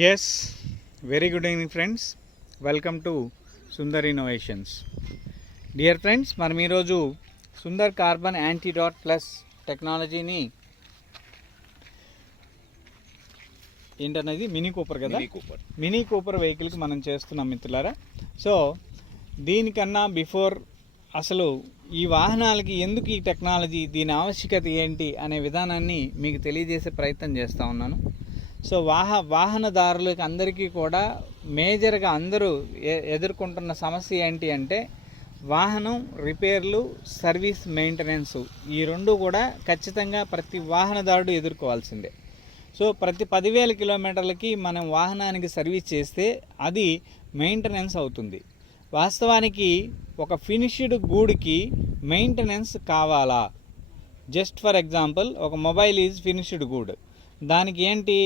Yes, very good evening friends. Welcome to Sundar Innovations. Dear friends, మనం ఈరోజు Sundar carbon antidote plus టెక్నాలజీని ఏంటనేది mini Cooper కదా, mini Cooper వెహికల్కి మనం చేస్తున్నాం మిత్రులారా. సో దీనికన్నా బిఫోర్ అసలు ఈ వాహనాలకి ఎందుకు ఈ టెక్నాలజీ, దీని ఆవశ్యకత ఏంటి అనే విధానాన్ని మీకు తెలియజేసే ప్రయత్నం చేస్తూ ఉన్నాను. సో వాహనదారులకు అందరికీ కూడా మేజర్గా అందరూ ఎదుర్కొంటున్న సమస్య ఏంటి అంటే వాహనం రిపేర్లు, సర్వీస్ మెయింటెనెన్స్, ఈ రెండు కూడా ఖచ్చితంగా ప్రతి వాహనదారుడు ఎదుర్కోవాల్సిందే. సో ప్రతి 10,000 కిలోమీటర్లకి మనం వాహనానికి సర్వీస్ చేస్తే అది మెయింటెనెన్స్ అవుతుంది. వాస్తవానికి ఒక ఫినిష్డ్ గూడ్కి మెయింటెనెన్స్ కావాలా? జస్ట్ ఫర్ ఎగ్జాంపుల్, ఒక మొబైల్ ఈజ్ ఫినిష్డ్ గూడ్, దానికి ఏంటి,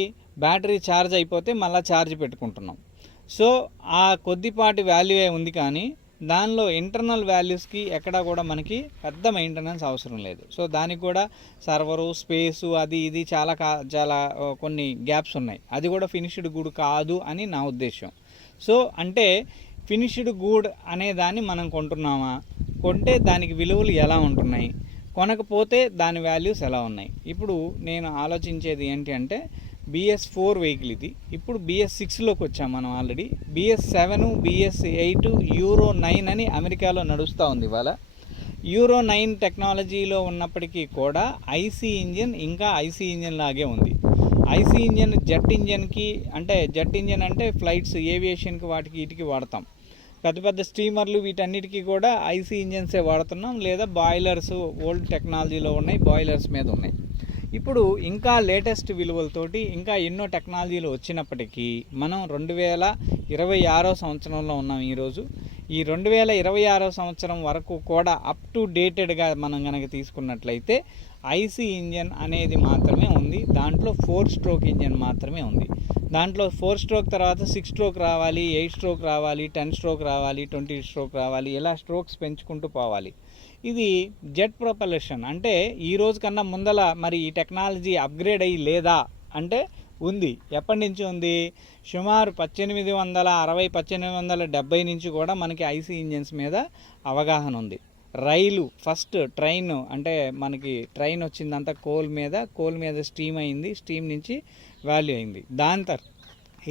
బ్యాటరీ ఛార్జ్ అయిపోతే మళ్ళీ ఛార్జ్ పెట్టుకుంటున్నాం. సో ఆ కొద్దిపాటి వాల్యూయే ఉంది, కానీ దానిలో ఇంటర్నల్ వాల్యూస్కి ఎక్కడా కూడా మనకి పెద్ద మెయింటెనెన్స్ అవసరం లేదు. సో దానికి కూడా సర్వరు, స్పేసు, అది ఇది చాలా కొన్ని గ్యాప్స్ ఉన్నాయి. అది కూడా ఫినిష్డ్ గూడ్ కాదు అని నా ఉద్దేశం. సో అంటే ఫినిష్డ్ గూడ్ అనే దాన్ని మనం కొంటున్నామా, కొంటే దానికి విలువలు ఎలా ఉంటున్నాయి, కొనకపోతే దాని వాల్యూస్ ఎలా ఉన్నాయి. ఇప్పుడు నేను ఆలోచించేది ఏంటి అంటే BS4 వెహికల్ ఇది, ఇప్పుడు BS6లోకి వచ్చాం మనం. ఆల్రెడీ BS7, BS8, Euro 9 అని అమెరికాలో నడుస్తూ ఉంది ఇవాళ. Euro 9 టెక్నాలజీలో ఉన్నప్పటికీ కూడా ఐసీ ఇంజిన్ ఇంకా ఐసీ ఇంజిన్ లాగే ఉంది. ఐసీ ఇంజిన్ జెట్ ఇంజిన్ అంటే ఫ్లైట్స్, ఏవియేషన్కి, వాటికి వీటికి వాడతాం. పెద్ద పెద్ద స్టీమర్లు, వీటన్నిటికీ కూడా ఐసీ ఇంజిన్సే వాడుతున్నాం, లేదా బాయిలర్స్ ఓల్డ్ టెక్నాలజీలో ఉన్నాయి, బాయిలర్స్ మీద ఉన్నాయి. ఇప్పుడు ఇంకా లేటెస్ట్ విలువలతోటి ఇంకా ఎన్నో టెక్నాలజీలు వచ్చినప్పటికీ మనం 2026 సంవత్సరంలో ఉన్నాం ఈరోజు. ఈ 2026 సంవత్సరం వరకు కూడా అప్ టు డేటెడ్గా మనం కనుక తీసుకున్నట్లయితే ఐసీ ఇంజన్ అనేది మాత్రమే ఉంది. దాంట్లో 4 స్ట్రోక్ ఇంజన్ మాత్రమే ఉంది. దాంట్లో 4 స్ట్రోక్ తర్వాత 6 స్ట్రోక్ రావాలి, 8 స్ట్రోక్ రావాలి, 10 స్ట్రోక్ రావాలి, 20 స్ట్రోక్ రావాలి, ఇలా స్ట్రోక్స్ పెంచుకుంటూ పోవాలి. ఇది జెట్ ప్రొపల్షన్. అంటే ఈ రోజు కన్నా ముందల మరి ఈ టెక్నాలజీ అప్గ్రేడ్ అయ్యి లేదా అంటే ఉంది. ఎప్పటి నుంచి ఉంది? సుమారు 1860, 1870 నుంచి కూడా మనకి ఐసీ ఇంజన్స్ మీద అవగాహన ఉంది. రైలు, ఫస్ట్ ట్రైన్, అంటే మనకి ట్రైన్ వచ్చిందంతా కోల్ మీద స్టీమ్ అయింది, స్టీమ్ నుంచి వాల్యూ అయింది. దాని తర్వాత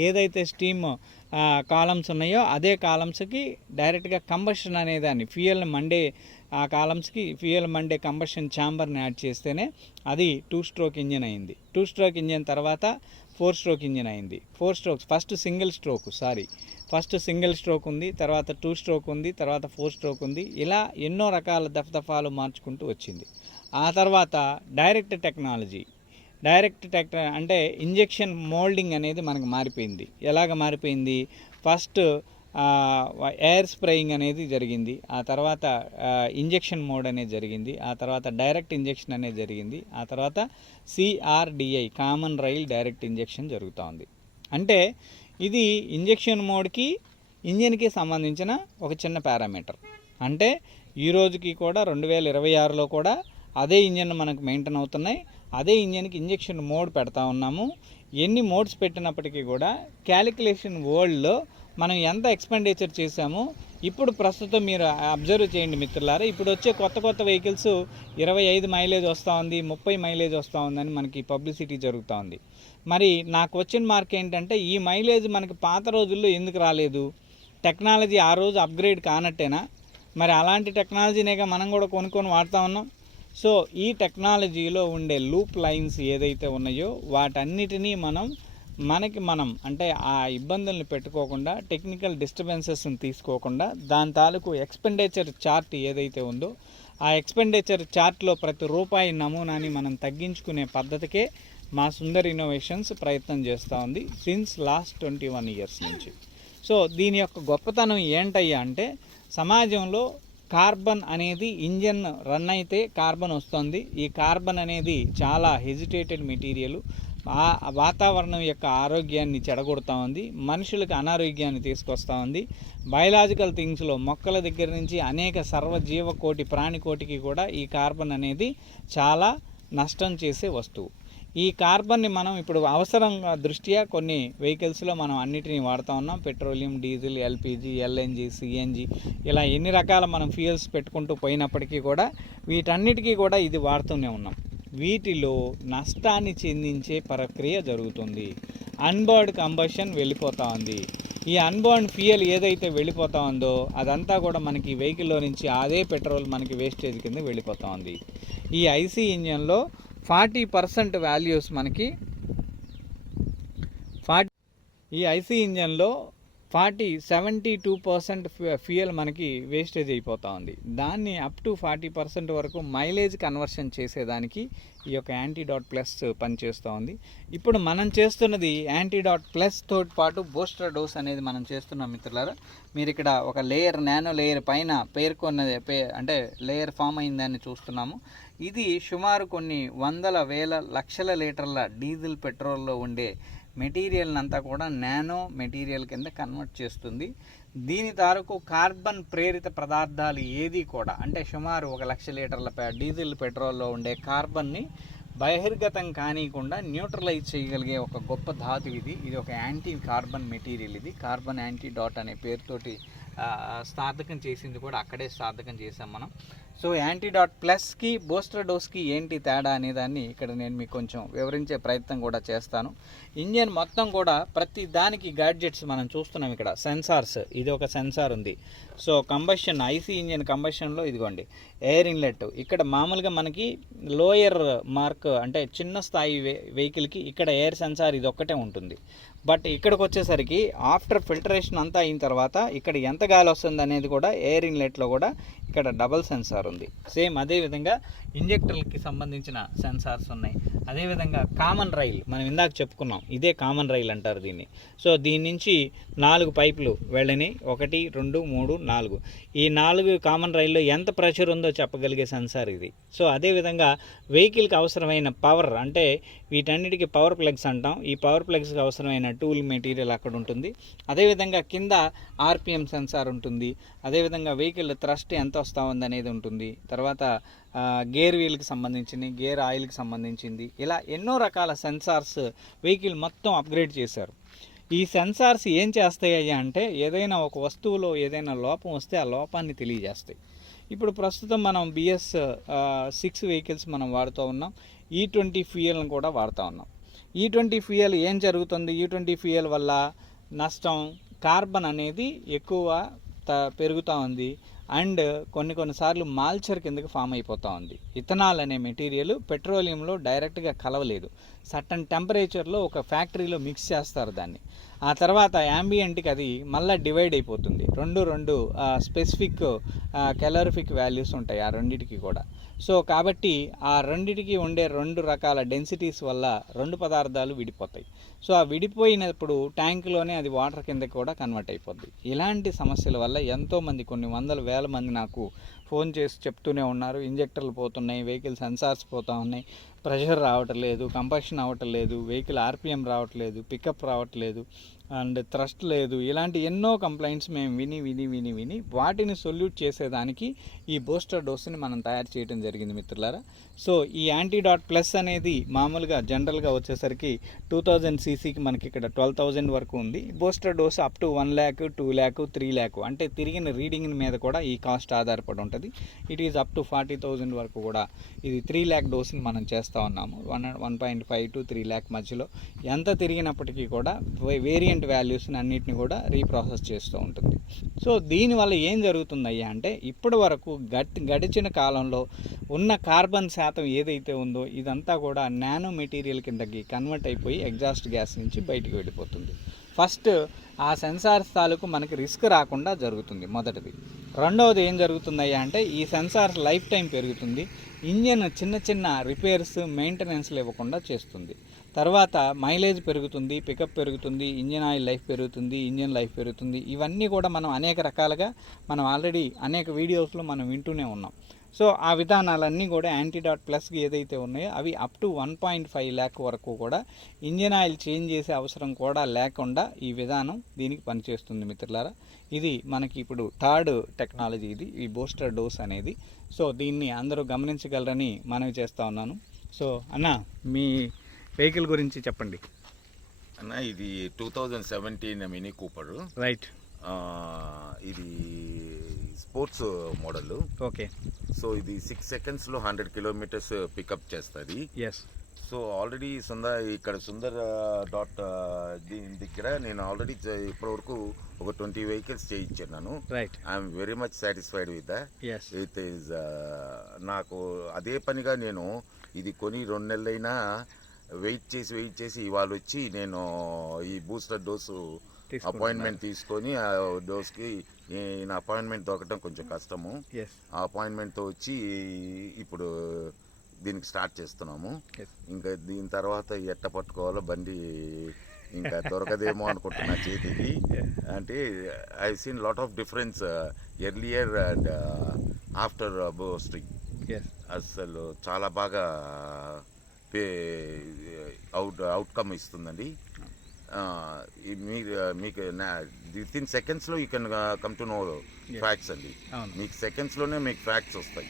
ఏదైతే స్టీమ్ కాలమ్స్ ఉన్నాయో అదే కాలమ్స్కి డైరెక్ట్గా కంబషన్ అనేదాన్ని, ఫ్యూయల్ మండే ఆ కాలమ్స్కి ఫ్యూయల్ మండే కంబషన్ ఛాంబర్ని యాడ్ చేస్తేనే అది 2 స్ట్రోక్ ఇంజిన్ అయింది. 2 స్ట్రోక్ ఇంజిన్ తర్వాత 4 స్ట్రోక్ ఇంజిన్ అయింది. 4 స్ట్రోక్స్, ఫస్ట్ సింగిల్ స్ట్రోక్ ఉంది, తర్వాత 2 స్ట్రోక్ ఉంది, తర్వాత 4 స్ట్రోక్ ఉంది. ఇలా ఎన్నో రకాల దఫాలు మార్చుకుంటూ వచ్చింది. ఆ తర్వాత డైరెక్ట్ టెక్నాలజీ అంటే ఇంజెక్షన్ మోల్డింగ్ అనేది మనకు మారిపోయింది. ఎలాగ మారిపోయింది? ఫస్ట్ ఎయిర్ స్ప్రేయింగ్ అనేది జరిగింది, ఆ తర్వాత ఇంజెక్షన్ మోడ్ అనేది జరిగింది, ఆ తర్వాత డైరెక్ట్ ఇంజెక్షన్ అనేది జరిగింది, ఆ తర్వాత CRDI, common rail direct injection జరుగుతూ ఉంది. అంటే ఇది ఇంజెక్షన్ మోడ్కి, ఇంజిన్కి సంబంధించిన ఒక చిన్న పారామీటర్. అంటే ఈ రోజుకి కూడా 2026లో కూడా అదే ఇంజిన్ మనకు మెయింటైన్ అవుతున్నాయి, అదే ఇంజిన్కి ఇంజెక్షన్ మోడ్ పెడతా ఉన్నాము. ఎన్ని మోడ్స్ పెట్టినప్పటికీ కూడా క్యాలిక్యులేషన్ వరల్డ్లో మనం ఎంత ఎక్స్పెండిచర్ చేసామో ఇప్పుడు ప్రస్తుతం మీరు అబ్జర్వ్ చేయండి మిత్రులారా. ఇప్పుడు వచ్చే కొత్త వెహికల్స్ 25 మైలేజ్ వస్తూ ఉంది, 30 మైలేజ్ వస్తూ ఉందని మనకి పబ్లిసిటీ జరుగుతూ ఉంది. మరి నా క్వశ్చన్ మార్క్ ఏంటంటే ఈ మైలేజ్ మనకి పాత రోజుల్లో ఎందుకు రాలేదు? టెక్నాలజీ ఆ రోజు అప్గ్రేడ్ కానట్టేనా? మరి అలాంటి టెక్నాలజీనేగా మనం కూడా కొనుక్కొని వాడుతూ ఉన్నాం. సో ఈ టెక్నాలజీలో ఉండే లూప్ లైన్స్ ఏదైతే ఉన్నాయో వాటన్నిటినీ మనం అంటే ఆ ఇబ్బందుల్ని పెట్టుకోకుండా, టెక్నికల్ డిస్టర్బెన్సెస్ని తీసుకోకుండా, దాని తాలూకు ఎక్స్పెండిచర్ చార్ట్ ఏదైతే ఉందో ఆ ఎక్స్పెండిచర్ చార్ట్లో ప్రతి రూపాయి నమూనాని మనం తగ్గించుకునే పద్ధతికే మా సుందర్ ఇన్నోవేషన్స్ ప్రయత్నం చేస్తూ ఉంది సిన్స్ లాస్ట్ 21 ఇయర్స్ నుంచి. సో దీని యొక్క గొప్పతనం ఏంటయ్యా అంటే సమాజంలో కార్బన్ అనేది ఇంజన్ రన్ అయితే కార్బన్ వస్తుంది. ఈ కార్బన్ అనేది చాలా హెజిటేటెడ్ మెటీరియల్, వాతావరణం యొక్క ఆరోగ్యాన్ని చెడగొడతా ఉంది, మనుషులకు అనారోగ్యాన్ని తీసుకొస్తూ ఉంది. బయలాజికల్ థింగ్స్లో మొక్కల దగ్గర నుంచి అనేక సర్వజీవకోటి ప్రాణికోటికి కూడా ఈ కార్బన్ అనేది చాలా నష్టం చేసే వస్తువు. ఈ కార్బన్ని మనం ఇప్పుడు అవసరం దృష్ట్యా కొన్ని వెహికల్స్లో మనం అన్నిటినీ వాడుతూ ఉన్నాం. Petroleum, diesel, LPG, LNG, CNG ఇలా ఎన్ని రకాల మనం ఫ్యూయల్స్ పెట్టుకుంటూ పోయినప్పటికీ కూడా వీటన్నిటికీ కూడా ఇది వాడుతూనే ఉన్నాం. వీటిలో నష్టాన్ని చెందించే ప్రక్రియ జరుగుతుంది. అన్బర్న్డ్ కంబషన్ వెళ్ళిపోతూ ఉంది. ఈ అన్బర్న్డ్ ఫ్యూయల్ ఏదైతే వెళ్ళిపోతా ఉందో అదంతా కూడా మనకి వెహికల్లో నుంచి అదే పెట్రోల్ మనకి వేస్టేజ్ కింద వెళ్ళిపోతూ ఉంది. ఈ ఐసీ ఇంజన్లో 40% వాల్యూస్ మనకి ఈ ఐసీ ఇంజన్లో 72% ఫ్యూయల్ మనకి వేస్టేజ్ అయిపోతూ ఉంది. దాన్ని అప్ టు 40% వరకు మైలేజ్ కన్వర్షన్ చేసేదానికి ఈ యొక్క యాంటీడాట్ ప్లస్ పనిచేస్తూ ఉంది. ఇప్పుడు మనం చేస్తున్నది యాంటీడాట్ ప్లస్ తోటి పాటు బూస్టర్ డోస్ అనేది మనం చేస్తున్నాం మిత్రులారా. మీరు ఇక్కడ ఒక లేయర్, నానో లేయర్ పైన పేర్కొన్నది అంటే లేయర్ ఫామ్ అయిందని చూస్తున్నాము. ఇది సుమారు కొన్ని వందల వేల లక్షల లీటర్ల డీజిల్, పెట్రోల్లో ఉండే మెటీరియల్ అంతా కూడా నానో మెటీరియల్ కింద కన్వర్ట్ చేస్తుంది. దీని తాలూకు కార్బన్ ప్రేరిత పదార్థాలు ఏది కూడా అంటే సుమారు 1,00,000 లీటర్ల డీజిల్, పెట్రోల్లో ఉండే కార్బన్ని బహిర్గతం కానికుండా న్యూట్రలైజ్ చేయగలిగే ఒక గొప్ప ధాతు ఇది. ఇది ఒక యాంటీ కార్బన్ మెటీరియల్. ఇది కార్బన్ యాంటీడాట్ అనే పేరుతోటి సార్థకం చేసింది కూడా అక్కడే సార్థకం చేసాం మనం. సో యాంటీడాట్ ప్లస్కి బూస్టర్ డోస్కి ఏంటి తేడా అనేదాన్ని ఇక్కడ నేను మీకు కొంచెం వివరించే ప్రయత్నం కూడా చేస్తాను. ఇంజన్ మొత్తం కూడా ప్రతి దానికి గ్యాడ్జెట్స్ మనం చూస్తున్నాం. ఇక్కడ సెన్సార్స్, ఇది ఒక సెన్సార్ ఉంది. సో కంబషన్, ఐసీ ఇంజన్ కంబషన్లో ఇదిగోండి ఎయిర్ ఇన్లెట్. ఇక్కడ మామూలుగా మనకి లోయర్ మార్క్ అంటే చిన్న స్థాయి వెహికల్కి ఇక్కడ ఎయిర్ సెన్సార్ ఇది ఒక్కటే ఉంటుంది. బట్ ఇక్కడికి వచ్చేసరికి ఆఫ్టర్ ఫిల్టరేషన్ అంతా అయిన తర్వాత ఇక్కడ ఎంత గాలి వస్తుంది అనేది కూడా ఎయిర్ ఇన్లెట్లో కూడా ఇక్కడ డబల్ సెన్సార్ ఉంది. సేమ్ అదేవిధంగా ఇంజెక్టర్లకి సంబంధించిన సెన్సార్స్ ఉన్నాయి. అదేవిధంగా కామన్ రైల్ మనం ఇందాక చెప్పుకున్నాం, ఇదే కామన్ రైల్ అంటారు దీన్ని. సో దీని నుంచి 4 పైపులు వెళ్ళని 1, 2, 3, 4 ఈ 4 కామన్ రైల్లో ఎంత ప్రెషర్ ఉందో చెప్పగలిగే సెన్సార్ ఇది. సో అదేవిధంగా వెహికల్కి అవసరమైన పవర్ అంటే వీటన్నిటికీ పవర్ ప్లగ్స్ అంటాం. ఈ పవర్ ప్లగ్స్కి అవసరమైన టూల్ మెటీరియల్ అక్కడ ఉంటుంది. అదేవిధంగా కింద ఆర్పిఎం సెన్సార్ ఉంటుంది. అదేవిధంగా వెహికల్ థ్రస్ట్ ఎంత వస్తూ ఉంది అనేది ఉంటుంది. తర్వాత గేర్ వీల్కి సంబంధించింది, గేర్ ఆయిల్కి సంబంధించింది, ఇలా ఎన్నో రకాల సెన్సార్స్ వెహికల్ మొత్తం అప్గ్రేడ్ చేశారు. ఈ సెన్సార్స్ ఏం చేస్తాయి అంటే ఏదైనా ఒక వస్తువులో ఏదైనా లోపం వస్తే ఆ లోపాన్ని తెలియజేస్తాయి. ఇప్పుడు ప్రస్తుతం మనం BS6 వెహికల్స్ మనం వాడుతూ ఉన్నాం. E20 ఫ్యూయల్ని కూడా వాడుతూ ఉన్నాం. E20 ఫ్యూయల్ ఏం జరుగుతుంది? E20 ఫ్యూయల్ వల్ల నష్టం, కార్బన్ అనేది ఎక్కువ పెరుగుతూ ఉంది. అండ్ కొన్నిసార్లు మాల్చర్ కిందకి ఫామ్ అయిపోతూ ఉంది. ఇథనాల్ అనే మెటీరియల్ పెట్రోలియంలో డైరెక్ట్గా కలవలేదు. సర్టన్ టెంపరేచర్లో ఒక ఫ్యాక్టరీలో మిక్స్ చేస్తారు దాన్ని. ఆ తర్వాత యాంబియంట్కి అది మళ్ళీ డివైడ్ అయిపోతుంది. రెండు స్పెసిఫిక్ కెలరిఫిక్ వాల్యూస్ ఉంటాయి ఆ రెండింటికి కూడా. సో కాబట్టి ఆ రెండిటికి ఉండే 2 రకాల డెన్సిటీస్ వల్ల 2 పదార్థాలు విడిపోతాయి. సో ఆ విడిపోయినప్పుడు ట్యాంకులోనే అది వాటర్ కింద కూడా కన్వర్ట్ అయిపోద్ది. ఇలాంటి సమస్యల వల్ల ఎంతోమంది, కొన్ని వందల వేల మంది నాకు ఫోన్ చేసి చెప్తూనే ఉన్నారు. ఇంజెక్టర్లు పోతున్నాయి, వెహికల్ సెన్సార్స్ పోతూ ఉన్నాయి, ప్రెషర్ రావటం లేదు, కంబషన్ అవ్వటం లేదు, వెహికల్ ఆర్పిఎం రావట్లేదు, పికప్ రావట్లేదు, అండ్ థ్రస్ట్ లేదు. ఇలాంటి ఎన్నో కంప్లైంట్స్ మేము విని వాటిని సొల్యూట్ చేసేదానికి ఈ బూస్టర్ డోస్ని మనం తయారు చేయడం జరిగింది మిత్రులారా. సో ఈ యాంటీడాట్ ప్లస్ అనేది మామూలుగా జనరల్గా వచ్చేసరికి 2000 cc మనకి ఇక్కడ 12,000 వరకు ఉంది. Booster dose up to 1 lakh, 2 lakh, 3 lakh అంటే తిరిగిన రీడింగ్ మీద కూడా ఈ కాస్ట్ ఆధారపడి ఉంటుంది. ఇట్ ఈజ్ అప్ టు 40,000 వరకు కూడా ఇది 3 lakh డోస్ని మనం చేస్తూ ఉన్నాము. 1.5 to 3 lakh మధ్యలో ఎంత తిరిగినప్పటికీ కూడా వేరియంట్ వాల్యూస్ని అన్నిటిని కూడా రీప్రాసెస్ చేస్తూ ఉంటుంది. సో దీనివల్ల ఏం జరుగుతుందయ్యా అంటే ఇప్పటి వరకు గడిచిన కాలంలో ఉన్న కార్బన్ శాతం ఏదైతే ఉందో ఇదంతా కూడా నానో మెటీరియల్ కిందకి కన్వర్ట్ అయిపోయి ఎగ్జాస్ట్ గ్యాస్ నుంచి బయటికి వెళ్ళిపోతుంది. ఫస్ట్ ఆ సెన్సార్స్ తాలూకు మనకి రిస్క్ రాకుండా జరుగుతుంది మొదటిది. రెండవది ఏం జరుగుతుందయ్యా అంటే ఈ సెన్సార్స్ లైఫ్ టైం పెరుగుతుంది. ఇంజన్ చిన్న రిపేర్స్, మెయింటెనెన్స్లు ఇవ్వకుండా చేస్తుంది. తర్వాత మైలేజ్ పెరుగుతుంది, పికప్ పెరుగుతుంది, ఇంజన్ ఆయిల్ లైఫ్ పెరుగుతుంది, ఇంజన్ లైఫ్ పెరుగుతుంది. ఇవన్నీ కూడా మనం అనేక రకాలుగా మనం ఆల్రెడీ అనేక వీడియోస్లో మనం వింటూనే ఉన్నాం. సో ఆ విధానాలన్నీ కూడా యాంటీడాట్ ప్లస్కి ఏదైతే ఉన్నాయో అవి అప్ టు 1.5 lakh వరకు కూడా ఇంజన్ ఆయిల్ చేంజ్ చేసే అవసరం కూడా లేకుండా ఈ విధానం దీనికి పనిచేస్తుంది మిత్రులారా. ఇది మనకి ఇప్పుడు 3rd టెక్నాలజీ ఇది, ఈ బూస్టర్ డోస్ అనేది. సో దీన్ని అందరూ గమనించగలరని మనవి చేస్తూ ఉన్నాను. సో అన్న, మీ వెహికల్ గురించి చెప్పండి అన్న. ఇది 2017 మినీ కూపర్. రైట్. ఇది స్పోర్ట్స్ మోడల్. ఓకే. సో ఇది 6 సెకండ్స్లో 100 కిలోమీటర్స్ పికప్ చేస్తుంది. ఎస్. సో ఆల్రెడీ ఇక్కడ సుందర్ డాట్ దీని దగ్గర నేను ఆల్రెడీ ఇప్పటివరకు ఒక 20 వెహికల్స్ చేయించాను. Right. I'm very much satisfied with yes. It is. నాకు అదే పనిగా నేను ఇది కొని 2 నెలలైనా వెయిట్ చేసి ఇవాళ వచ్చి నేను ఈ బూస్టర్ డోసు అపాయింట్మెంట్ తీసుకొని ఆ డోస్కి నా అపాయింట్మెంట్ దొరకడం కొంచెం కష్టము. ఆ అపాయింట్మెంట్తో వచ్చి ఇప్పుడు దీనికి స్టార్ట్ చేస్తున్నాము. ఇంకా దీని తర్వాత ఎట్ట పట్టుకోవాలో బండి ఇంకా దొరకదేమో అనుకుంటున్నా చేతికి. అంటే I seen lot of difference earlier and after boasting. అసలు చాలా బాగా అవుట్కమ్ ఇస్తుందండి. మీకు విత్ ఇన్ సెకండ్స్లో you can come to know facts అండి. మీకు సెకండ్స్లోనే మీకు ఫ్యాక్ట్స్ వస్తాయి.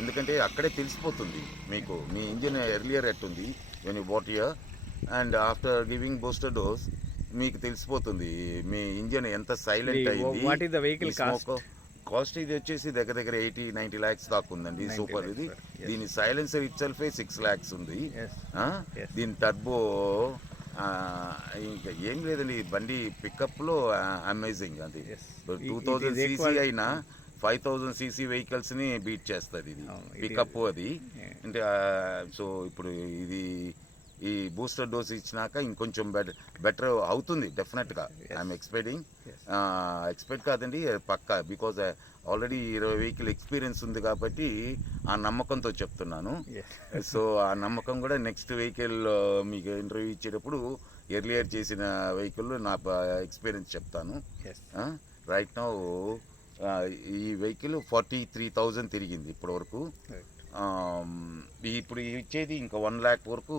ఎందుకంటే అక్కడే తెలిసిపోతుంది మీకు మీ ఇంజిన్ ఎర్లియర్ ఎట్టుంది when you bought year and after giving booster dose మీకు తెలిసిపోతుంది మీ ఇంజిన్ ఎంత సైలెంట్ అయింది. కాస్ట్ ఇది వచ్చేసి దగ్గర 80-90 lakhs దాకా ఉందండి. సూపర్ ఇది. దీని సైలెన్సర్ ఇట్ సెల్ఫే 6 lakhs ఉంది. దీని టర్బో ఇంకా ఏం లేదండి. బండి పికప్లో అమేజింగ్. అది 2000 cc అయినా 5000 cc వెహికల్స్ని బీట్ చేస్తుంది ఇది పికప్. అది అంటే సో ఇప్పుడు ఇది ఈ బూస్టర్ డోస్ ఇచ్చినాక ఇంకొంచెం బెటర్ అవుతుంది డెఫినెట్గా. ఐఎమ్ ఎక్స్పెక్ట్ కాదండి పక్కా. బికాజ్ ఆల్రెడీ 20 వెహికల్ ఎక్స్పీరియన్స్ ఉంది కాబట్టి ఆ నమ్మకంతో చెప్తున్నాను. సో ఆ నమ్మకం కూడా నెక్స్ట్ వెహికల్ మీకు ఇంటర్వ్యూ ఇచ్చేటప్పుడు ఎర్లియర్ చేసిన వెహికల్ నా ఎక్స్పీరియన్స్ చెప్తాను. రైట్ నౌ ఈ వెహికల్ 43,000 తిరిగింది ఇప్పటి వరకు. ఇప్పుడు ఇచ్చేది ఇంకా 1 lakh వరకు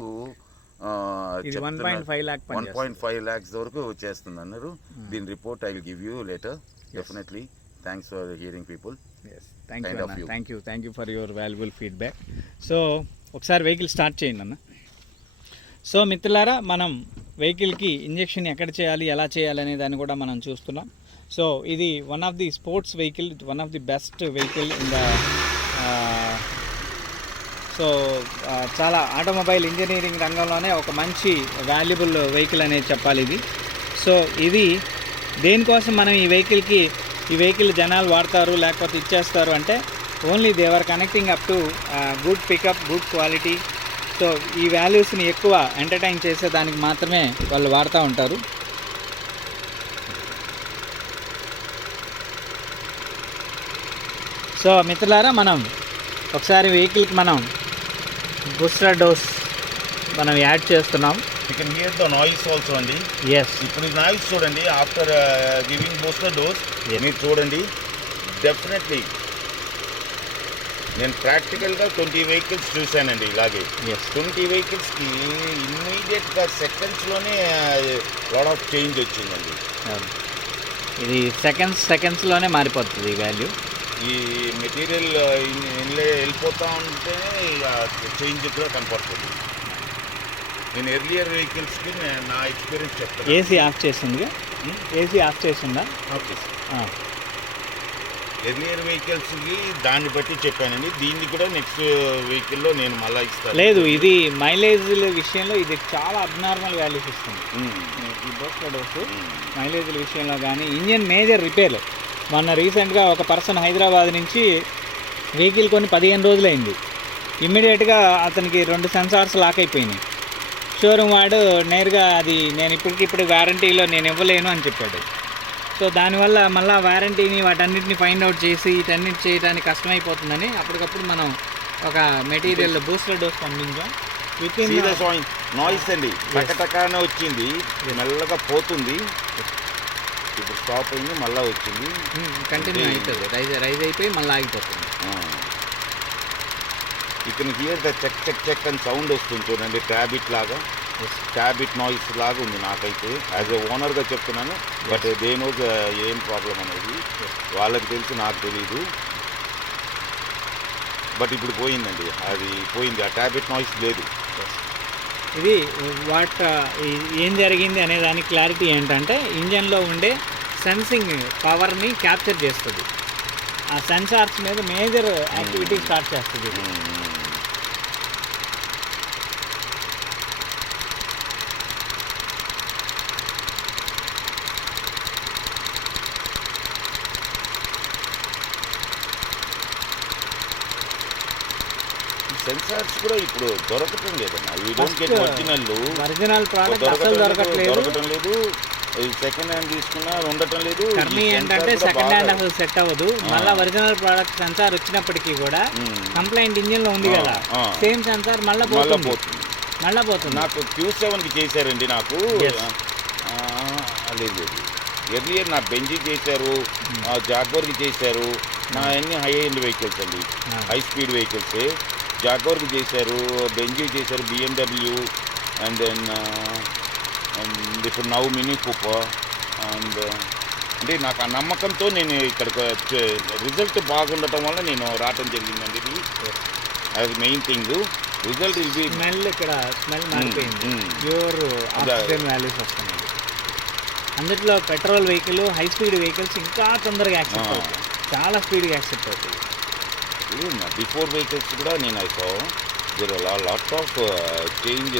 1.5 lakhs వరకు చేస్తుంది అన్నారు. దీని report I will give you later definitely. Thanks for hearing people. Thank you for your valuable feedback. So ఒకసారి వెహికల్ స్టార్ట్ చేయండి అన్న. సో మిత్రులారా, మనం వెహికల్కి ఇంజెక్షన్ ఎక్కడ చేయాలి, ఎలా చేయాలి అనే దాన్ని కూడా మనం చూస్తున్నాం. సో ఇది one of the sports vehicle, one of the best vehicle in the so చాలా ఆటోమొబైల్ ఇంజనీరింగ్ రంగంలోనే ఒక మంచి వాల్యుబుల్ వెహికల్ అనేది చెప్పాలి ఇది. సో ఇది దేనికోసం మనం ఈ వెహికల్ జనాలు వాడతారు లేకపోతే ఇచ్చేస్తారు అంటే only they are connecting up to good pickup, good quality. So ఈ వాల్యూస్ని ఎక్కువ ఎంటర్టైన్ చేసేదానికి మాత్రమే వాళ్ళు వాడుతూ ఉంటారు. సో మిత్రులారా, మనం ఒకసారి వెహికల్కి మనం బూస్టర్ డోస్ మనం యాడ్ చేస్తున్నాం. You can hear the noise also అండి. ఎస్. ఇప్పుడు నాయిస్ చూడండి ఆఫ్టర్ గివింగ్ బూస్టర్ డోస్. మీరు చూడండి డెఫినెట్లీ. నేను ప్రాక్టికల్గా 20 వెహికల్స్ చూశానండి ఇలాగే. 20 వెహికల్స్కి ఇమ్మీడియట్గా సెకండ్స్లోనే లాట్ ఆఫ్ చేంజ్ వచ్చిందండి. ఇది సెకండ్స్లోనే మారిపోతుంది ఈ వాల్యూ. ఈ మెటీరియల్ వెళ్ళిపోతూ ఉంటే చేంజ్ కూడా కనపడుతుంది. నేను ఎర్లియర్ వెహికల్స్కి నా ఎక్స్పీరియన్స్ చెప్తాను. ఏసీ ఆఫ్ చేసిందిగా? ఏసీ ఆఫ్ చేసిందా? ఆఫ్ చేసి ఎర్లియర్ వెహికల్స్కి దాన్ని బట్టి చెప్పానండి. దీన్ని కూడా నెక్స్ట్ వెహికల్లో నేను మళ్ళీ ఇస్తాను. లేదు, ఇది మైలేజ్ విషయంలో ఇది చాలా అబ్నార్మల్ వాల్యూస్ ఇస్తుంది ఈ బూస్టర్ డోస్. మైలేజ్ విషయంలో కానీ ఇంజిన్ మేజర్ రిపేర్లు. మొన్న రీసెంట్గా ఒక పర్సన్ హైదరాబాద్ నుంచి వెహికల్ కొని 15 రోజులైంది. ఇమ్మీడియట్గా అతనికి 2 సెన్సార్స్ లాక్ అయిపోయినాయి. షోరూమ్ వాడు నేరుగా అది నేను ఇప్పటికిప్పుడు వారంటీలో నేను ఇవ్వలేను అని చెప్పాడు. సో దానివల్ల మళ్ళీ వారంటీని వాటన్నిటిని ఫైండ్ అవుట్ చేసి వీటన్నిటి చేయడానికి కష్టమైపోతుందని అప్పటికప్పుడు మనం ఒక మెటీరియల్ బూస్టర్ డోస్ పంపించాం. నాయిస్ అండి టకటకానే వచ్చింది, మెల్లగా పోతుంది. ఇప్పుడు స్టాప్ అయింది, మళ్ళీ వచ్చింది, కంటిన్యూ అవుతుంది, రైజ్ అయిపోయి మళ్ళీ ఆగిపోతుంది. ఇక్కడ హియర్ ద చెక్ అని సౌండ్ వస్తుంది చూడండి. ట్యాబిట్ నాయిస్ లాగా ఉంది నాకైతే. యాజ్ ఏ ఓనర్గా చెప్తున్నాను. బట్ దే నోస్ ఏం ప్రాబ్లం అనేది వాళ్ళకి తెలిసి, నాకు తెలీదు. బట్ ఇప్పుడు పోయిందండి, అది పోయింది. ఆ ట్యాబిట్ నాయిస్ లేదు. ఇది ఏం జరిగింది అనే దానికి క్లారిటీ ఏంటంటే ఇంజన్లో ఉండే సెన్సింగ్ పవర్ని క్యాప్చర్ చేస్తుంది. ఆ సెన్సార్స్ మీద మేజర్ యాక్టివిటీ స్టార్ట్ చేస్తుంది. సెన్సార్స్ కూడా ఇప్పుడు దొరకటం లేదన్నా. You don't get original product అసలు దొరకటం లేదు. సెకండ్ హ్యాండ్ తీసుకున్నా ఉండటం లేదు. కర్మీ ఏంటంటే సెకండ్ హ్యాండ్ అసలు సెట్ అవ్వదు. మళ్ళీ ఒరిజినల్ ప్రోడక్ట్ సెన్సార్ వచ్చినప్పటికీ కూడా కంప్లైంట్ ఇంజిన్ లో ఉంది కదా, సేమ్ సెన్సార్ మళ్ళీ పోతుంది. నాకు Q7కి చేశారండి. నాకు లేదు ఎర్లియర్ నా బెంజీ చేశారు, జాగ్వార్కి చేశారు. నా అన్ని హై ఎండ్ వెహికల్స్ అండి, హై స్పీడ్ వెహికల్స్. జాగ్వార్కి చేశారు, బెంజీ చేశారు, BMW, అండ్ దెన్ ఇప్పుడు నౌ మినీ కూపర్. అండ్ అంటే నాకు ఆ నమ్మకంతో నేను ఇక్కడికి రిజల్ట్ బాగుండటం వల్ల నేను రావటం జరిగిందండి. ఇది అది మెయిన్ థింగ్. రిజల్ట్ ఇది స్మెల్, ఇక్కడ స్మెల్ మారిపోయింది, ప్యూర్ ఆక్సిజన్ వాల్యూస్ వస్తున్నాయి. అందులో petrol vehicle, high speed vehicles ఇంకా తొందరగా యాక్సెప్ట్ అవుతాయి, చాలా స్పీడ్గా యాక్సెప్ట్ అవుతాయి. బిఫోర్ వెహికల్స్ కూడా నేను అయితే దేర్ లాట్ ఆఫ్ చేంజ్.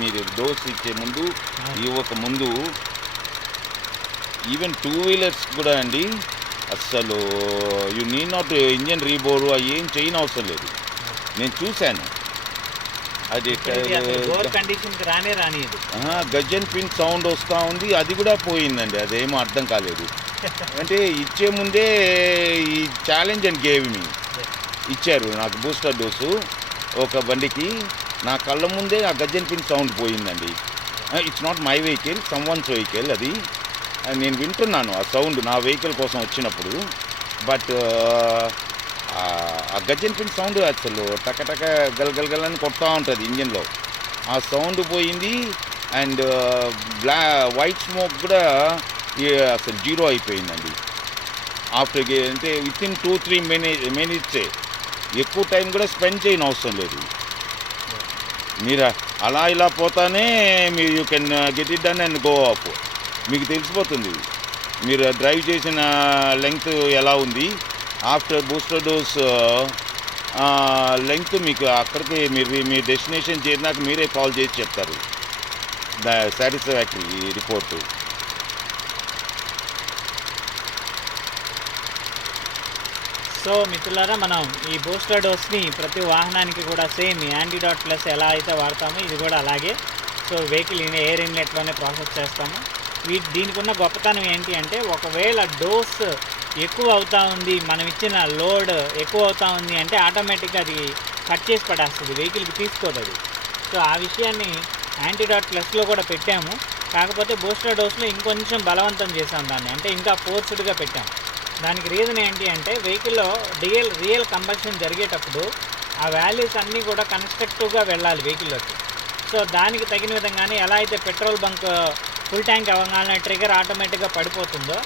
మీరు డోస్ ఇచ్చే ముందు ఇవ్వక ముందు ఈవెన్ 2 వీలర్స్ కూడా అండి అస్సలు యూ నీడ్ నాట్ ఇంజన్ రీబోర్డు అవి ఏం చేయని అవసరం లేదు. నేను చూశాను అది కండిషన్కి రాని గజన్ పిన్ సౌండ్ వస్తూ ఉంది, అది కూడా పోయిందండి. అదేమో అర్థం కాలేదు. అంటే ఇచ్చే ముందే ఈ ఛాలెంజ్ అండ్ గేవ్ మీ ఇచ్చారు నాకు బూస్టర్ డోసు ఒక బండికి. నా కళ్ళ ముందే ఆ గజన్ పిన్ సౌండ్ పోయిందండి. It's not my vehicle, some once vehicle. అది నేను వింటున్నాను ఆ సౌండ్ నా వెహికల్ కోసం వచ్చినప్పుడు. బట్ ఆ గజన్ పిన్ సౌండ్ అసలు టకటక గల్ అని కొడతా ఉంటుంది ఇంజన్లో. ఆ సౌండ్ పోయింది. అండ్ వైట్ స్మోక్ కూడా అసలు జీరో అయిపోయిందండి. ఆఫ్టర్ అంటే వితిన్ 2-3 మినిట్సే, ఎక్కువ టైం కూడా స్పెండ్ చేయని అవసరం లేదు. మీరు అలా ఇలా పోతానే మీరు you can get it done and go of. మీకు తెలిసిపోతుంది మీరు డ్రైవ్ చేసిన లెంగ్త్ ఎలా ఉంది. ఆఫ్టర్ బూస్టర్ డోస్ లెంగ్త్ మీకు అక్కడికి మీరు మీ డెస్టినేషన్ చేరినాక మీరే కాల్ చేసి చెప్తారు సాటిస్ఫాక్టరీ రిపోర్టు. సో మిత్రులారా, మనం ఈ బూస్టర్ డోస్ని ప్రతి వాహనానికి కూడా సేమ్ యాంటీడాట్ ప్లస్ ఎలా అయితే వాడతామో ఇది కూడా అలాగే. సో వెహికల్ ఎయిర్ ఇన్లెట్లోనే ప్రాసెస్ చేస్తాము. దీనికి ఉన్న గొప్పతనం ఏంటి అంటే, ఒకవేళ డోస్ ఎక్కువ అవుతా ఉంది, మనం ఇచ్చిన లోడ్ ఎక్కువ అవుతా ఉంది అంటే ఆటోమేటిక్గా అది కట్ చేసి పడేస్తుంది, వెహికల్కి తీసుకోదు అది. సో ఆ విషయాన్ని యాంటీడాట్ ప్లస్లో కూడా పెట్టాము. కాకపోతే బూస్టర్ డోస్లో ఇంకొంచెం బలవంతం చేసాం దాన్ని, అంటే ఇంకా ఫోర్స్డ్గా పెట్టాము. దానికి రీజన్ ఏంటి అంటే, వెహికల్లో రియల్ కంబషన్ జరిగేటప్పుడు ఆ వాల్యూస్ అన్నీ కూడా కన్స్ట్రక్టివ్గా వెళ్ళాలి వెహికల్లోకి. సో దానికి తగిన విధంగానే ఎలా అయితే పెట్రోల్ బంక్ ఫుల్ ట్యాంక్ అవ్వగానే ట్రిగర్ ఆటోమేటిక్గా పడిపోతుందో,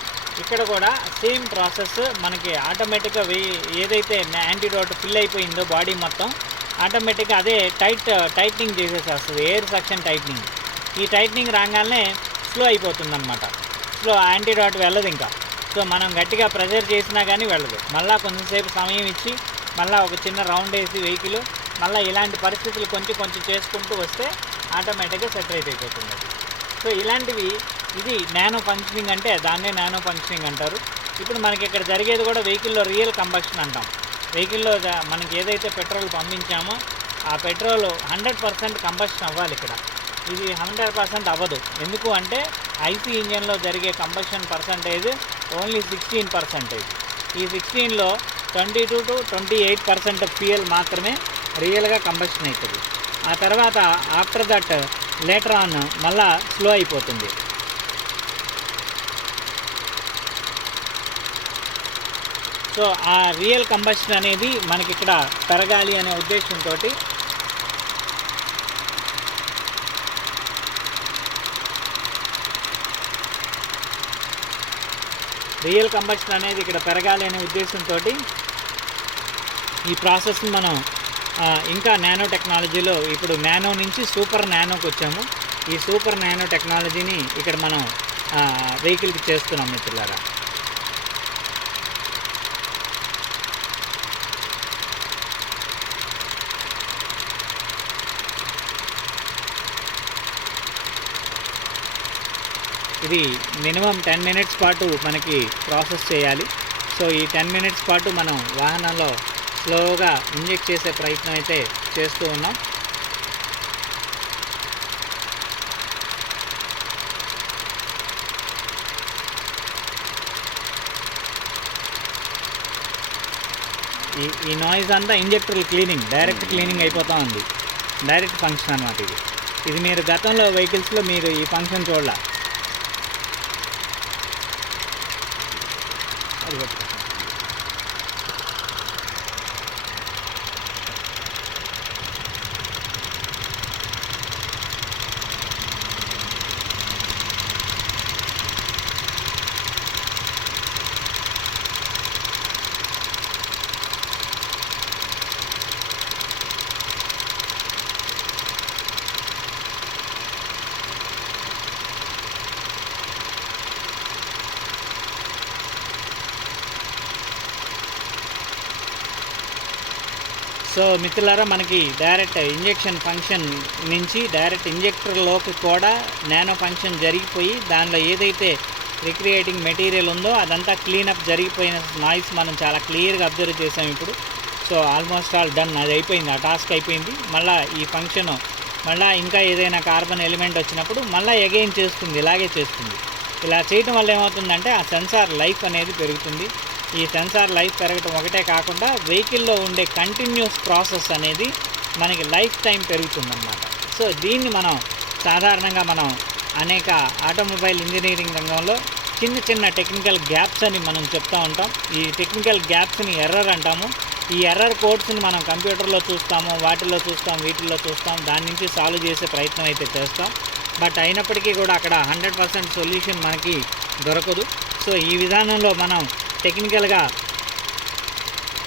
ఇక్కడ కూడా సేమ్ ప్రాసెస్ మనకి ఆటోమేటిక్గా ఏదైతే యాంటీడోట్ ఫిల్ అయిపోయిందో బాడీ మొత్తం ఆటోమేటిక్గా అదే టైట్నింగ్ చేసేసేస్తుంది, ఎయిర్ సక్షన్ టైట్నింగ్. ఈ టైట్నింగ్ రాగానే స్లో అయిపోతుంది అనమాట. స్లో యాంటీడోట్ వెళ్ళదు ఇంకా. సో మనం గట్టిగా ప్రెజర్ చేసినా కానీ వెళ్ళదు. మళ్ళీ కొంచెంసేపు సమయం ఇచ్చి మళ్ళీ ఒక చిన్న రౌండ్ వేసి వెహికల్ మళ్ళీ ఇలాంటి పరిస్థితులు కొంచెం చేసుకుంటూ వస్తే ఆటోమేటిక్గా సెటరేట్ అయిపోతుంది. సో ఇలాంటివి, ఇది నానో ఫంక్షనింగ్ అంటే దాన్నే నానో ఫంక్షనింగ్ అంటారు. ఇప్పుడు మనకి ఇక్కడ జరిగేది కూడా వెహికల్లో రియల్ కంబషన్ అంటాం. వెహికల్లో మనకి ఏదైతే పెట్రోల్ పంపించామో ఆ పెట్రోల్ 100% కంబషన్ అవ్వాలి. ఇక్కడ ఇది 100% అవ్వదు. ఎందుకు అంటే ఐసీ ఇంజన్లో జరిగే కంబషన్ పర్సంటేజ్ ఓన్లీ 16%. ఈ 16లో 22 to 28% ఫ్యూయల్ మాత్రమే రియల్గా కంబషన్ అవుతుంది. ఆ తర్వాత ఆఫ్టర్ దట్ లేటర్ ఆన్ మళ్ళా స్లో అయిపోతుంది. సో ఆ రియల్ కంబషన్ అనేది మనకి ఇక్కడ పెరగాలి అనే ఉద్దేశంతో రియల్ కంబషన్ అనేది ఇక్కడ పెరగాలి అనే ఉద్దేశంతో ఈ ప్రాసెస్ని మనం ఇంకా నానో టెక్నాలజీలో ఇప్పుడు నానో నుంచి సూపర్ నానోకి వచ్చాము. ఈ సూపర్ నానో టెక్నాలజీని ఇక్కడ మనం వెహికల్కి చేస్తున్నాం మిత్రులారా. ఇది మినిమం 10 మినిట్స్ పాటు మనకి ప్రాసెస్ చేయాలి. సో ఈ 10 మినిట్స్ పాటు మనం వాహనంలో స్లోగా ఇంజెక్ట్ చేసే ప్రయత్నం అయితే చేస్తూ ఉన్నాం. ఈ నాయిస్ అంతా ఇంజెక్టర్ క్లీనింగ్, డైరెక్ట్ క్లీనింగ్ అయిపోతూ ఉంది. డైరెక్ట్ ఫంక్షన్ అన్నమాట ఇది మీరు గతంలో వెహికల్స్లో మీరు ఈ ఫంక్షన్ చూడాల. సో మిత్రులారా, మనకి డైరెక్ట్ ఇంజెక్షన్ ఫంక్షన్ నుంచి డైరెక్ట్ ఇంజెక్టర్లోకి కూడా నానో ఫంక్షన్ జరిగిపోయి దానిలో ఏదైతే రిక్రియేటింగ్ మెటీరియల్ ఉందో అదంతా క్లీనప్ జరిగిపోయిన నాయిస్ మనం చాలా క్లియర్గా అబ్జర్వ్ చేసాం ఇప్పుడు. సో ఆల్మోస్ట్ ఆల్ డన్, అది అయిపోయింది, ఆ టాస్క్ అయిపోయింది. మళ్ళీ ఈ ఫంక్షన్ మళ్ళీ ఇంకా ఏదైనా కార్బన్ ఎలిమెంట్ వచ్చినప్పుడు మళ్ళీ అగైన్ చేస్తుంది, ఇలాగే చేస్తుంది. ఇలా చేయటం వల్ల ఏమవుతుందంటే ఆ సెన్సార్ లైఫ్ అనేది పెరుగుతుంది. ఈ సెన్సార్ లైఫ్ పెరగటం ఒకటే కాకుండా వెహికల్లో ఉండే కంటిన్యూస్ ప్రాసెస్ అనేది మనకి లైఫ్ టైం పెరుగుతుందన్నమాట. సో దీన్ని మనం సాధారణంగా మనం అనేక ఆటోమొబైల్ ఇంజనీరింగ్ రంగంలో చిన్న చిన్న టెక్నికల్ గ్యాప్స్ అని మనం చెప్తూ ఉంటాం. ఈ టెక్నికల్ గ్యాప్స్ని ఎర్రర్ అంటాము. ఈ ఎర్రర్ కోడ్స్ని మనం కంప్యూటర్లో చూస్తాము, వాటిల్లో చూస్తాం, వీటిల్లో చూస్తాం, దాని నుంచి సాల్వ్ చేసే ప్రయత్నం అయితే చేస్తాం. బట్ అయినప్పటికీ కూడా అక్కడ 100% సొల్యూషన్ మనకి దొరకదు. సో ఈ విధానంలో మనం టెక్నికల్గా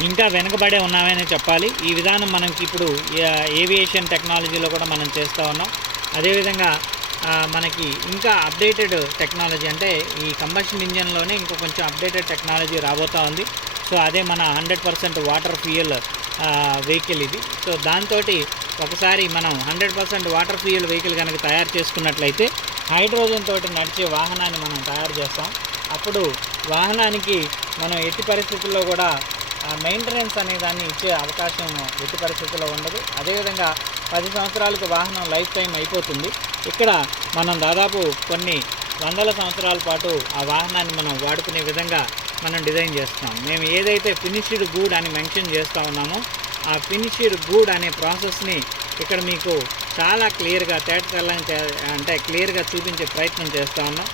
ఇంకా వెనుకబడే ఉన్నామని చెప్పాలి. ఈ విధానం మనకి ఇప్పుడు ఏవియేషన్ టెక్నాలజీలో కూడా మనం చేస్తూ ఉన్నాం. అదేవిధంగా మనకి ఇంకా అప్డేటెడ్ టెక్నాలజీ, అంటే ఈ కంబషన్ ఇంజన్లోనే ఇంకా కొంచెం అప్డేటెడ్ టెక్నాలజీ రాబోతూ ఉంది. సో అదే మన 100% వాటర్ ఫ్యూయల్ వెహికల్ ఇది. సో దాంతో ఒకసారి మనం 100% వాటర్ ఫ్యూయల్ వెహికల్ కనుక తయారు చేసుకున్నట్లయితే హైడ్రోజన్ తోటి నడిచే వాహనాన్ని మనం తయారు చేస్తాం. అప్పుడు వాహనానికి మనం ఎట్టి పరిస్థితుల్లో కూడా మెయింటెనెన్స్ అనే దాన్ని ఇచ్చే అవకాశం ఎట్టి పరిస్థితుల్లో ఉండదు. అదేవిధంగా 10 సంవత్సరాలకు వాహనం లైఫ్ టైం అయిపోతుంది. ఇక్కడ మనం దాదాపు కొన్ని వందల సంవత్సరాల పాటు ఆ వాహనాన్ని మనం వాడుకునే విధంగా మనం డిజైన్ చేస్తున్నాం. మేము ఏదైతే ఫినిష్డ్ గూడ్ అని మెన్షన్ చేస్తూ ఉన్నామో ఆ ఫినిష్డ్ గూడ్ అనే ప్రాసెస్ని ఇక్కడ మీకు చాలా క్లియర్గా అంటే క్లియర్గా చూపించే ప్రయత్నం చేస్తూ ఉన్నాం.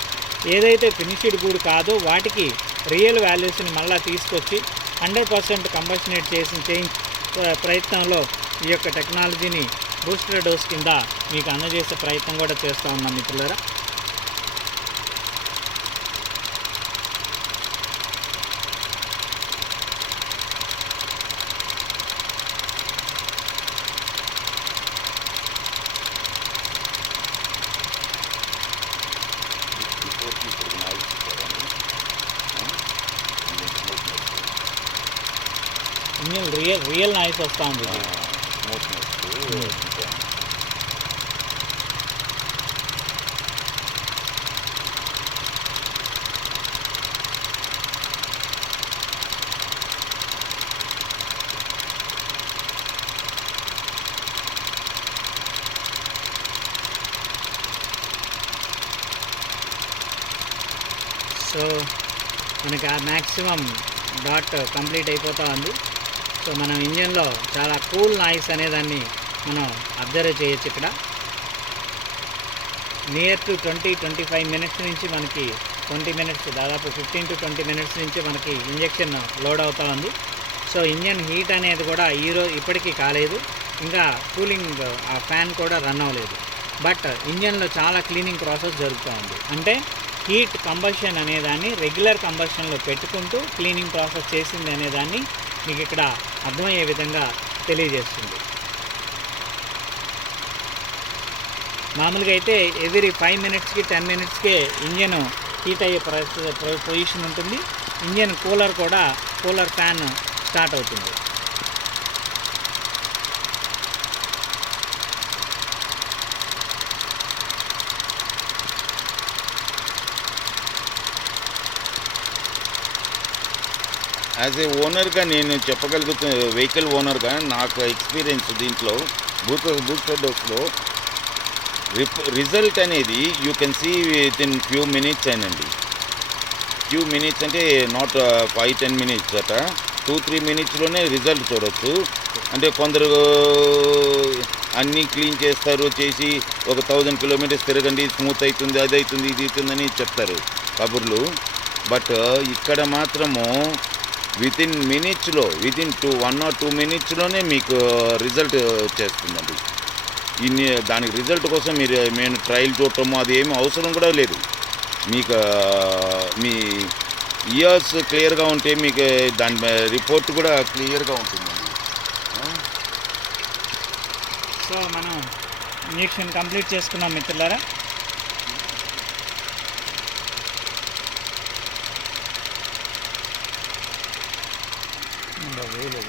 ఏదైతే ఫినిష్డ్ గూడ్ కాదో వాటికి రియల్ వాల్యూస్ని మళ్ళీ తీసుకొచ్చి 100% కంబషనేట్ చేయించే ప్రయత్నంలో ఈ యొక్క టెక్నాలజీని బూస్టర్ డోస్ కింద మీకు అందజేసే ప్రయత్నం కూడా చేస్తూ ఉన్నాం మిత్రులారా. ఇంజిన్ రియల్ నాయిస్ వస్తూ ఉంది. సో మనకి ఆ మ్యాక్సిమం డాట్ కంప్లీట్ అయిపోతూ ఉంది. సో మనం ఇంజన్లో చాలా కూల్ నాయిస్ అనేదాన్ని మనం అబ్జర్వ్ చేయొచ్చు. ఇక్కడ నియర్ టు 20-25 మినిట్స్ నుంచి మనకి 20 మినిట్స్, దాదాపు 15 to 20 మినిట్స్ నుంచి మనకి ఇంజెక్షన్ లోడ్ అవుతూ ఉంది. సో ఇంజన్ హీట్ అనేది కూడా ఇప్పటికీ కాలేదు, ఇంకా కూలింగ్ ఆ ఫ్యాన్ కూడా రన్ అవ్వలేదు. బట్ ఇంజన్లో చాలా క్లీనింగ్ ప్రాసెస్ జరుగుతూ ఉంది. అంటే హీట్ కంబషన్ అనేదాన్ని రెగ్యులర్ కంబషన్లో పెట్టుకుంటూ క్లీనింగ్ ప్రాసెస్ చేసింది అనేదాన్ని మీకు ఇక్కడ అర్థమయ్యే విధంగా తెలియజేస్తుంది. మామూలుగా అయితే ఎవ్రీ 5 మినిట్స్కి 10 మినిట్స్కే ఇంజన్ హీట్ అయ్యే పొజిషన్ ఉంటుంది. ఇంజన్ కూలర్ ఫ్యాన్ స్టార్ట్ అవుతుంది. యాజ్ ఏ ఓనర్గా నేను చెప్పగలుగుతున్న వెహికల్ ఓనర్గా నాకు ఎక్స్పీరియన్స్ దీంట్లో బూస్టర్ డోస్లో రిజల్ట్ అనేది you can see within few minutes అయినండి. ఫ్యూ మినిట్స్ అంటే నాట్ 5-10 మినిట్స్ అట, 2-3 మినిట్స్లోనే రిజల్ట్ చూడొచ్చు. అంటే కొందరు అన్నీ క్లీన్ చేసి ఒక 1000 కిలోమీటర్స్ తిరగండి, స్మూత్ అవుతుంది, అది అవుతుంది, ఇది అవుతుందని చెప్తారు కబుర్లు. బట్ ఇక్కడ మాత్రము వితిన్ 1 or 2 మినిట్స్లోనే మీకు రిజల్ట్ వచ్చేస్తుందండి. దానికి రిజల్ట్ కోసం మేము ట్రయల్ చూడటము అది ఏమీ అవసరం కూడా లేదు. మీకు మీ ఇయర్స్ క్లియర్గా ఉంటే మీకు దాని రిపోర్ట్ కూడా క్లియర్గా ఉంటుందండి. సో మనం ఇంజెక్షన్ కంప్లీట్ చేసుకున్నాం మిత్రులారా. వేలు